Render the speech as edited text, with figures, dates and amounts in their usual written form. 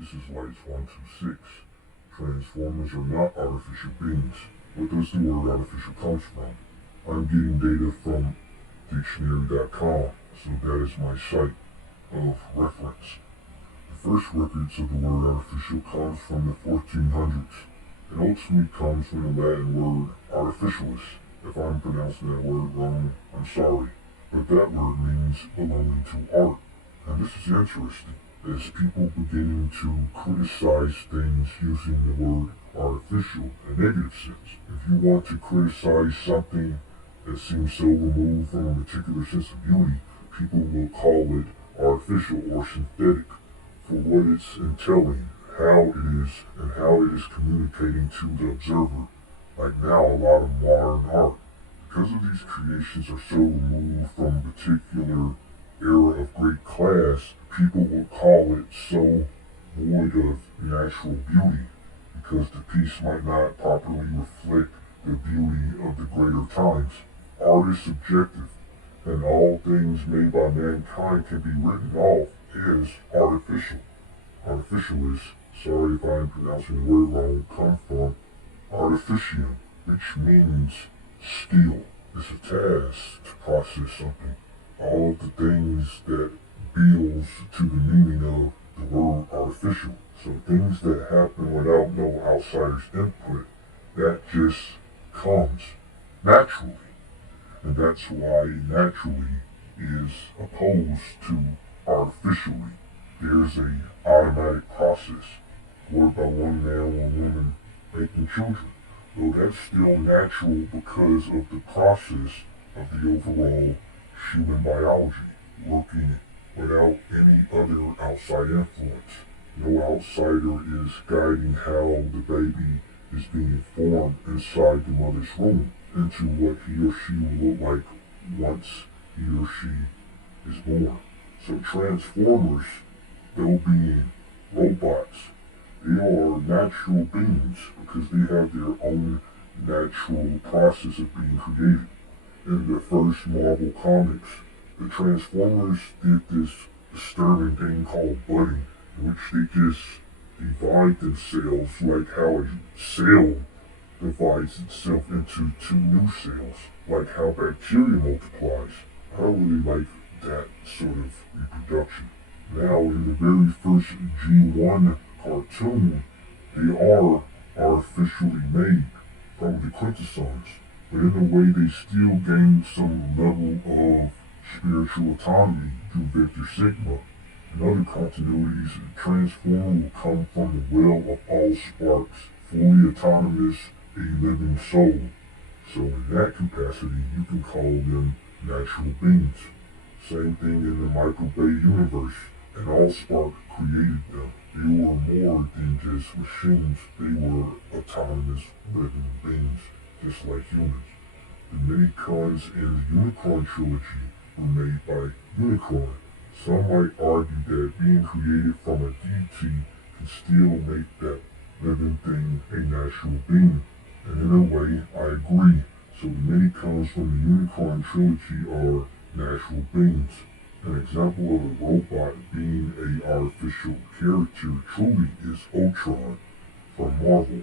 This is Lights 126. Transformers are not artificial beings. What does the word artificial comes from? I'm getting data from dictionary.com, so that is my site of reference. The first records of the word artificial comes from the 1400s. It ultimately comes from the Latin word artificialis. If I'm pronouncing that word wrong, I'm sorry. But that word means belonging to art. And this is interesting, as people beginning to criticize things using the word artificial in a negative sense. If you want to criticize something that seems so removed from a particular sense of beauty, people will call it artificial or synthetic for what it's entailing, how it is, and how it is communicating to the observer. Like now, a lot of modern art, because of these creations are so removed from a particular era of great class, people will call it so void of natural beauty, because the piece might not properly reflect the beauty of the greater times. Art is subjective, and all things made by mankind can be written off as artificial. Artificial is, sorry if I am pronouncing the word wrong, come from artificium, which means skill. It's a task to process something. All of the things that builds to the meaning of the word artificial. So things that happen without no outsider's input, that just comes naturally. And that's why naturally is opposed to artificially. There's an automatic process, whereby one man or woman making children. Though that's still natural because of the process of the overall human biology, working without any other outside influence. No outsider is guiding how the baby is being formed inside the mother's womb into what he or she will look like once he or she is born. So Transformers, though being robots, they are natural beings because they have their own natural process of being created. In the first Marvel comics, the Transformers did this disturbing thing called budding, in which they just divide themselves like how a cell divides itself into two new cells, like how bacteria multiplies. I really like that sort of reproduction. Now, in the very first G1 cartoon, they are artificially made from the quintessons, but in a way they still gain some level of spiritual autonomy through Vector Sigma. In other continuities, the Transformer will come from the well of all sparks, fully autonomous, a living soul. So in that capacity, you can call them natural beings. Same thing in the Michael Bay universe, and Allspark created them. They were more than just machines, they were autonomous living beings, just like humans. The Minicons in the Unicorn trilogy were made by Unicorn. Some might argue that being created from a deity can still make that living thing a natural being. And in a way, I agree. So the Minicons from the Unicorn trilogy are natural beings. An example of a robot being an artificial character truly is Ultron from Marvel.